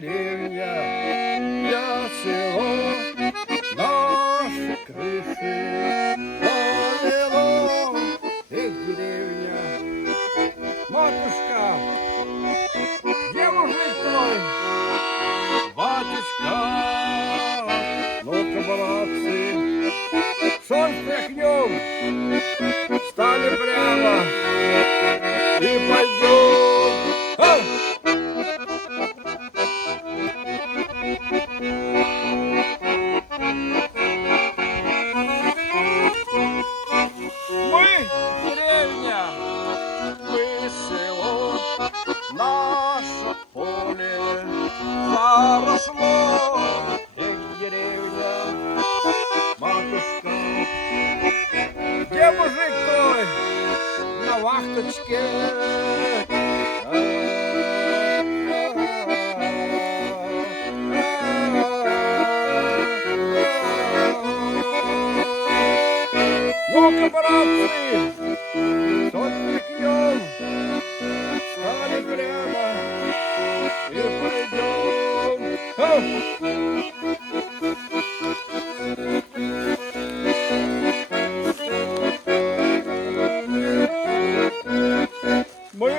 деревня, я село, наши крыши повело. Эх, деревня, матушка, где мужик твой? Батюшка, ну-ка, молодцы, соль стряхнем, стали прямо и пойдем. Мы деревня, мы село, наше поле заросло. Эх, деревня, матушка, где мужик твой? На вахточке. Ну-ка, братцы, сотникнем, стали прямо и пойдем. Мы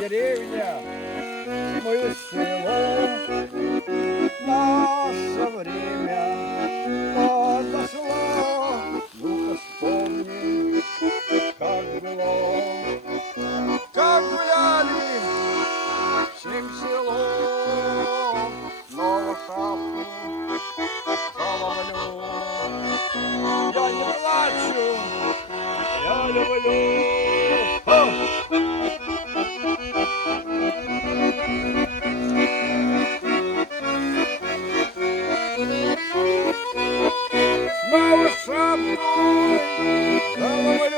деревня, мы село, наше время подошло. Ну-ка вспомни, как было, как гуляли всем селом, новую шапку головлю. Я не плачу, я люблю. Снова шапку головлю.